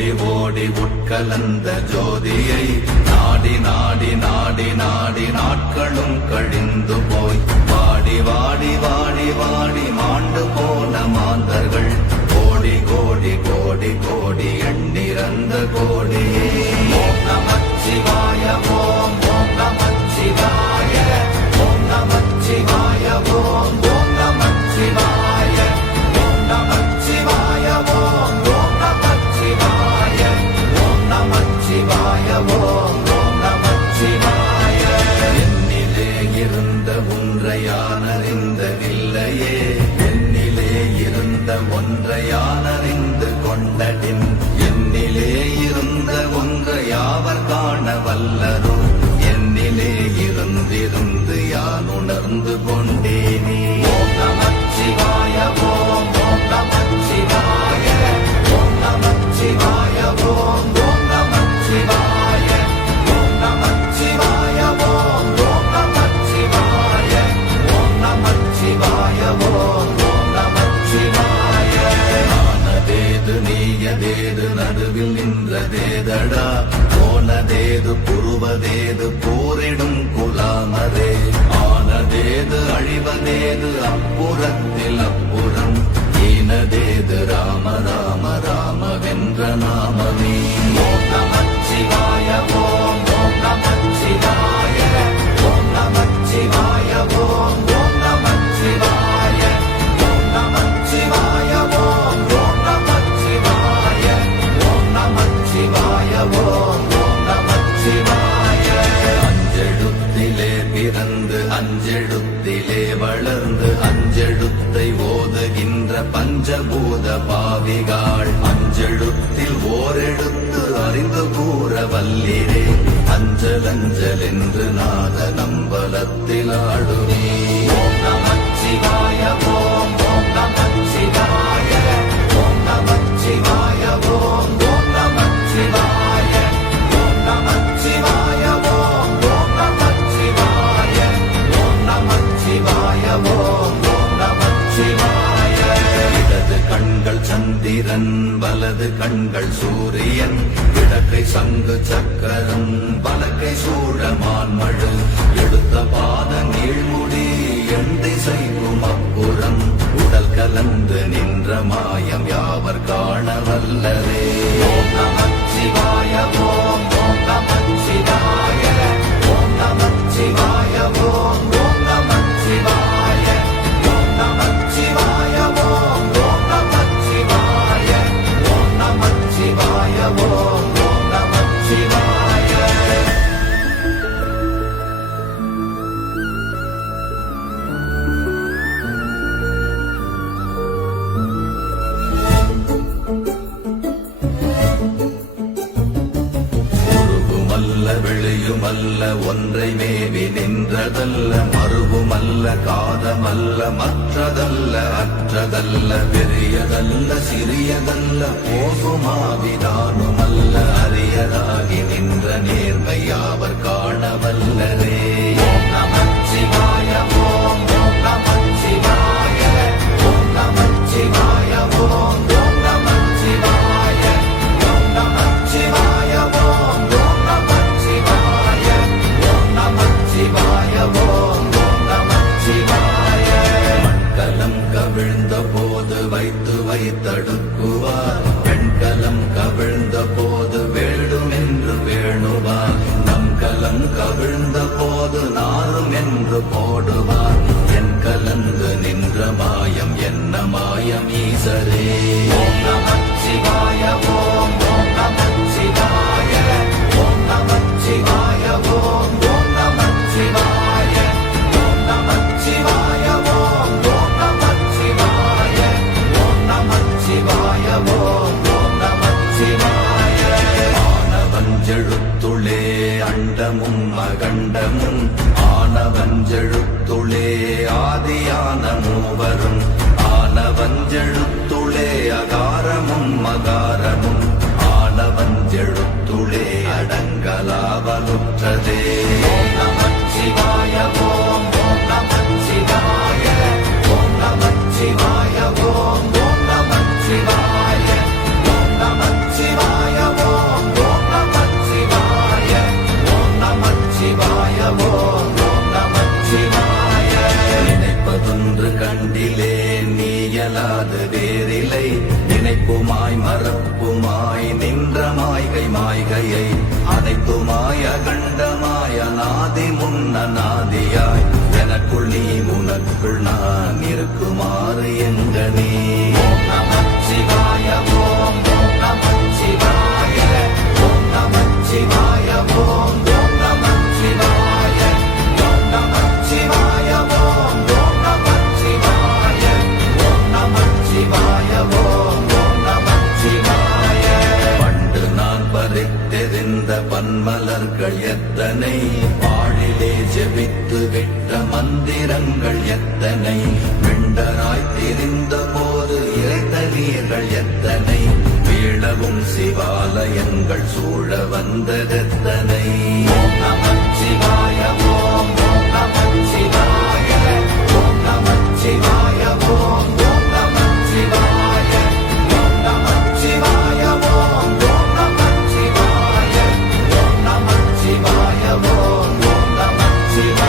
ஓடி ஓடி உட்கலந்த ஜோதியை நாடி நாடி நாடி நாடி நாட்களும் கழிந்து போய் வாடி வாடி வாடி வாடி மாண்டு போன மாந்தர்கள் கோடி கோடி கோடி கோடி எண்ணிறந்த கோடி. ஓம் நமச்சிவாய ஓம் ஓம் நமச்சிவாய ஓம் நமச்சிவாய ஓம் ஓம் நமச்சிவாய ஓம் நமச்சிவாய ஓம் ஓம் நமச்சிவாய ஓம் நமச்சிவாய ஓம் ஓம் நமச்சிவாய. என்னிலே இருந்த ஒன்றை யானறிந்ததில்லையே, என்னிலே இருந்த ஒன்றை யானறிந்து கொண்டடின், என்னிலே இருந்த ஒன்றை யாவர் காண வல்லரோ, என்னிலே இருந்திருந்து யான் உணர்ந்து கொண்டேனே. ஓம் நமச்சிவாய ஓம் ஓம் நமச்சிவாய ஓம் நமச்சிவாய ஓம் ஓம் நமச்சிவாய ஓம் நமச்சிவாய ஓம் ஓம் நமச்சிவாய ஓம் நமச்சிவாய ஓம் ஓம் நமச்சிவாய. ஆனதேது நீயதேது நடுவில் நின்றதேதடா, போனதேது புருவதேது போரிடும் குலாமரே, ஆனதேது அழிவதேது அப்புறத்தில் அப்புறம், ஈனதேது ராம ராம ராமவென்ற நாமமே. ஓம் நமச்சிவாய ஓம் ஓம் நமச்சிவாய ஓம் நமச்சிவாய ஓம் ஓம் நமச்சிவாய ஓம் நமச்சிவாய ஓம் ஓம் நமச்சிவாய ஓம் நமச்சிவாய ஓம் ஓம் நமச்சிவாய. அஞ்செழுத்திலே பிறந்து அஞ்செழுத்திலே வளர்ந்து அஞ்செழுத்தை ஓதுகின்ற பஞ்சபூத பாவிகாள், அஞ்செழுத்தில் ஓரெழுத்து அறிந்து கூற வல்லிரே, அஞ்சல் அஞ்சல் என்று நாத நம்பலத்தில் ஆடுமே. ஓம் நமச்சிவாய ஓம் ஓம் நமச்சிவாய ஓம் நமச்சிவாய ஓம் ஓம் நமச்சிவாய ஓம் நமச்சிவாய ஓம் ஓம் நமச்சிவாய ஓம் நமச்சிவாய ஓம் ஓம் நமச்சிவாய. இடது கண்கள் சந்திரன் வலது கண்கள் சூரியன், இடக்கை சங்கு சக்கரம் வலக்கை சூழமான்மழு, எடுத்த பாத நீழ்முடி எண் திசைக்கும் அப்புறம், உடல் கலந்து நின்ற மாயம் யாவர் காண வல்லரே. ஓம் நமச்சிவாய ஓம் ஓம் நமச்சிவாய ஓம் நமச்சிவாய ஓம் ஓம் நமச்சிவாய ஓம் நமச்சிவாய ஓம் ஓம் நமச்சிவாய ஓம் நமச்சிவாய ஓம் ஓம் நமச்சிவாய. உருகுமல்ல வெளியுமல்ல ஒன்றை மேவி நின்றதல்ல, மறுகுமல்ல காதமல்ல மற்றதல்ல அற்றதல்ல, பெரியதல்ல சிறியதல்ல போகுமாவிதானுமல்ல, அரியதாகி நின்ற நேர்மையாவர் காண வல்லரே. ஓம் நமச்சிவாய ஓம் ஓம் நமச்சிவாய ஓம் நமச்சிவாய ஓம் ஓம் நமச்சிவாய ஓம் நமச்சிவாய ஓம் ஓம் நமச்சிவாய ஓம் நமச்சிவாய ஓம் ஓம் நமச்சிவாய. மண்கலம் கவிழ்ந்த போது வைத்து வைத்தடுக்குவார், பெண்கலம் கவிழ்ந்த போது வேடும் என்று வேணுவார், நம் கலம் கவிழ்ந்த போது நாரும் என்று போடுவார், என் கலந்து நின்ற மாயம் என்ன மாயம் ஈசரே. ஓம் நமச்சிவாய ஓம் ஓம் நமச்சிவாய ஓம் நமச்சிவாய ஓம் ஓம் நமச்சிவாய ஓம் நமச்சிவாய ஓம் ஓம் நமச்சிவாய ஓம் நமச்சிவாய ஓம் ஓம் நமச்சிவாய. ஆனவஞ்செழுத்துளே அண்டமும் அகண்டமும், ஆனவஞ்செழுத்துளே ஆதியான மூவரும், ஆனவஞ்செழுத்துளே அகாரமும் மகாரமும், ஆனவஞ்செழுத்துளே அடங்கலாவலுற்றதே. ஓம் நமச்சிவாய ஓம் ஓம் நமச்சிவாய ஓம் நமச்சிவாய ஓம் ஓம் நமச்சிவாய ஓம் நமச்சிவாய மாயையை அனைத்துமாய கண்டமாய நாதி முன்ன நாதியாய் எனக்குள் நீ உனக்குள் நான் இருக்குமாறு எங்கனே ஓம் நமச்சிவாய ஓம் நமச்சிவாய ஓம் நமச்சிவாய ஓம் நமச்சிவாய ஓம் நமச்சிவாய ஓம் நமச்சிவாய ஓம் நமச்சிவாய ஓம் நமச்சிவாய பண்டு நான் பறித்தெறிந்த பன்மலர்கள் எத்தனை வாழிலே ஜெபித்து விட்ட மந்திரங்கள் எத்தனை விண்டராய் திரிந்த போது இறைத்த நீர்கள் எத்தனை வீழவும் சிவாலயங்கள் சூழ வந்ததெத்தனை ஓம் நமச்சிவாய ஓம் நமச்சிவாய ஓம் நமச்சிவாய ஓம் நமச்சிவாய ஓம் நமச்சிவாய ஓம் நமச்சிவாய ஓம் நமச்சிவாய ஓம் நமச்சிவாய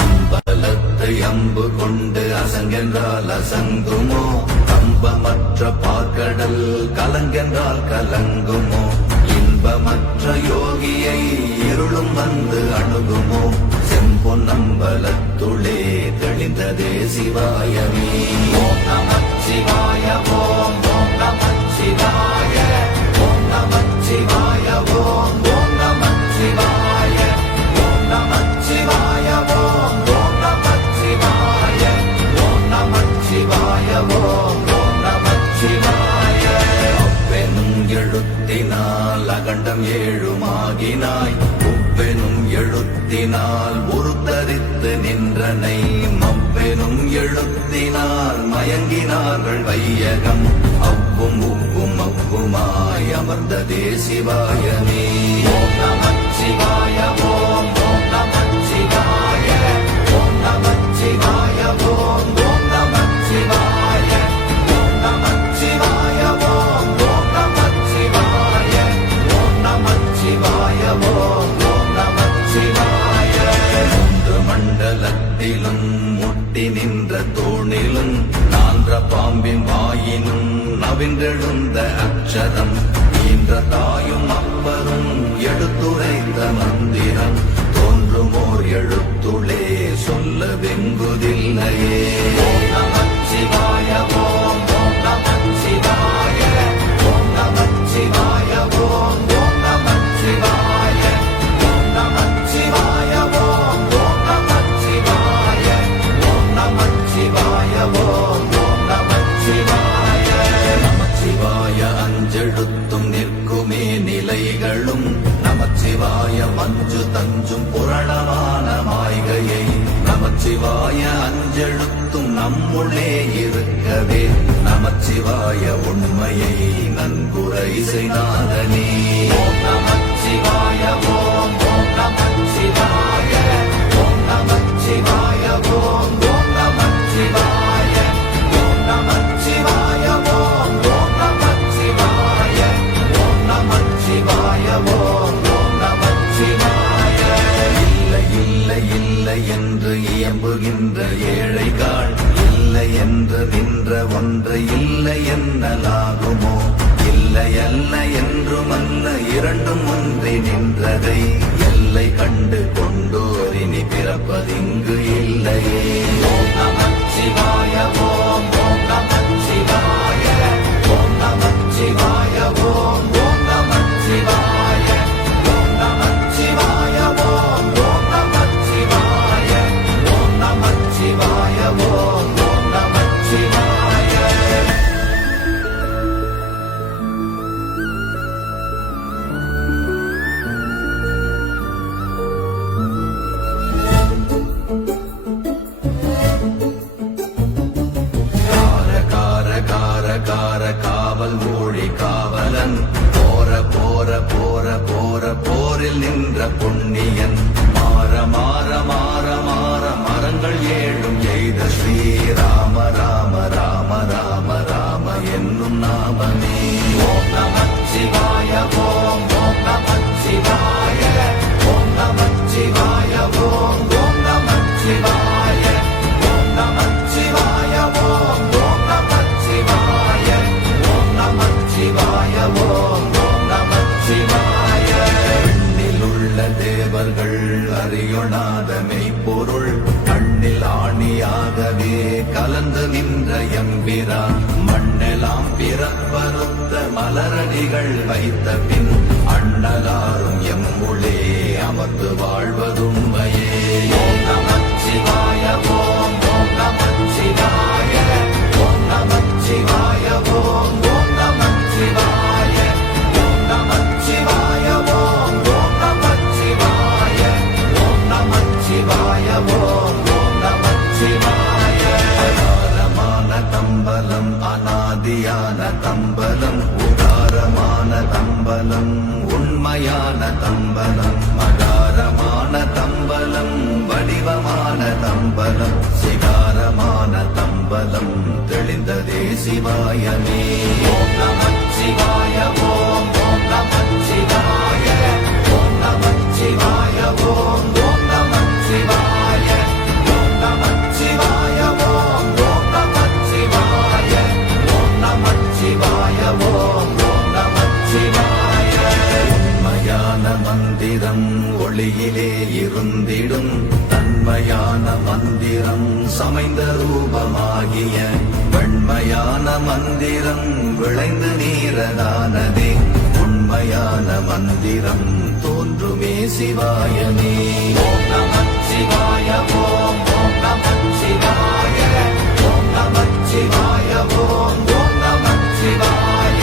அம்பலத்தை அம்பு கொண்டு அசங்கென்றால் அசங்குமோ கம்பமற்ற பார்க்கடல் கலங்கென்றால் கலங்குமோ இன்பமற்ற யோகியை இருளும் வந்து அணுகுமோ செம்பொன்னம்பலத்துளே தெளிந்ததே சிவாயமே ஓம் நமச்சிவாய ஓம் நமச்சிவாய ஓம் நமச்சிவாய ஓம் நமச்சிவாய ஓம் நமச்சிவாய ஓம் நமச்சிவாய ஓம் நமச்சிவாய ஓம் நமச்சிவாய அப்பெனும் எழுத்தினால் அகண்டம் ஏழுமாகினாய் உப்பெனும் எழுத்தினால் உருத்தரித்து நின்றனை மப்பெனும் எழுத்தினால் மயங்கினார்கள் வையகம் அவ்வும் உப்பும் அவ்வுமாய் அமர்ந்ததே சிவாயமே ஓம் நமச்சிவாய ஓம் நமச்சிவாய ஓம் நமச்சிவாய ஓம் நமச்சிவாய ஓம் நமச்சிவாய ஓம் நமச்சிவாய ஓம் நமச்சிவாய ஓம் நமச்சிவாய மூன்று மண்டலத்திலும் முட்டி நின்ற தூணிலும் நான்ற பாம்பின் வாயினும் நவின்றெழுந்த அக்ஷரம் ஈன்ற தாயும் அப்பரும் எடுத்துரைத்த மந்திரம் தோன்றுமோர் எழுத்துளே சொல்ல வெங்குதில்லையே ஓம் நமச்சிவாய ஓம் நமச்சிவாய ஓம் நமச்சிவாய ஓம் நமச்சிவாய ஓம் நமச்சிவாய ஓம் நமச்சிவாய ஓம் நமச்சிவாய ஓம் நமச்சிவாய நமச்சிவாய அஞ்செழுத்தும் நிற்குமே நிலைகளும் நமச்சிவாய மஞ்சு தஞ்சும் புரணமான மாய்கையை நமச்சிவாய அஞ்செழுத்தும் நம்முள்ளே இருக்கவே நமச்சிவாய உண்மையை நன்குரை செய்தாதனே ஓம் நமச்சிவாய ஓம் நமச்சிவாய ஓம் நமச்சிவாய ஓம் நமச்சிவாய ஓம் நமச்சிவாய ஓம் நமச்சிவாய ஓம் நமச்சிவாய ஓம் நமச்சிவாய இல்லை இல்லை இல்லை என்று இயம்புகின்ற ஏழைகள் இல்லை என்று நின்ற ஒன்று இல்லை என்னலாகுமோ இல்லை அல்ல என்றுமல்ல இரண்டும் ஒன்றி நின்றதை எல்லை கண்டு கொண்டோரினி பிறப்பதிங்கு இல்லையே ஓம் நமச்சிவாய ஓம் நமச்சிவாய ஓம் நமச்சிவாய ஓம் நமச்சிவாய ஓம் நமச்சிவாய ஓம் நமச்சிவாய ஓம் நமச்சிவாய ஓம் நமச்சிவாய நின்ற எம்பிரான் மண்ணெல்லாம் பிறப்பறுத்த மலரடிகள் வைத்த பின் அண்ணலாரும் எம்முளே அமர்ந்து வாழ்வதுண்மையே. ஓம் நமச்சிவாய ஓம் ஓம் நமச்சிவாய ஓம் நமச்சிவாய ஓம் ஓம் நமச்சிவாய ஓம் நமச்சிவாய ஓம் ஓம் நமச்சிவாய ஓம் நமச்சிவாய ஓம் ஓம் நமச்சிவாய. அகாரமான தம்பலம் அநாதியான தம்பலம் உதாரமான தம்பலம் உண்மையான தம்பலம் மகாரமான தம்பலம் வடிவமான தம்பலம் சிகாரமான தம்பலம் தெளிந்ததே சிவாயமே. ஓம் நமச்சிவாய ஓம் ஓம் நமச்சிவாய ஓம் நமச்சிவாய ஓம் ஓம் நமச்சிவாய ஓம் நமச்சிவாய ஓம் ஓம் நமச்சிவாய ஓம் நமச்சிவாய ஓம் ஓம் நமச்சிவாய. உண்மையான மந்திரம் ஒளியிலே இருந்திடும் தன்மையான மந்திரம் சமைந்த ரூபமாகிய வெண்மையான மந்திரம் விளைந்து நீரதானதே உண்மையான மந்திரம் தோன்றுமே சிவாயமே. ஓம் நமச்சிவாய ஓம் ஓம் நமச்சிவாய ஓம் நமச்சிவாய ஓம் ஓம் நமச்சிவாய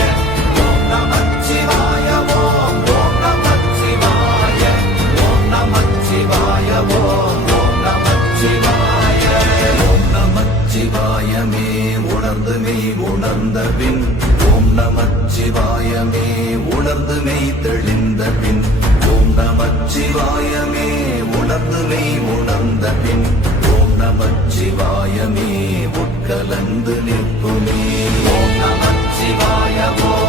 ஓம் நமச்சிவாய ஓம் ஓம் நமச்சிவாய ஓம் நமச்சிவாய ஓம் ஓம் நமச்சிவாய. ஓம் நமச்சிவாயமே உணர்ந்து மெய் உணர்ந்த பின் ஓம் நமச்சிவாயமே உணர்ந்து மெய் தெளிந்த பின் ஓம் நமச்சிவாயமே உணர்ந்து மெய் உணர்ந்த பின் ஓம் நமச்சிவாயமே உட்கலந்து நிற்குமே. ஓம் நமச்சிவாய ஓம்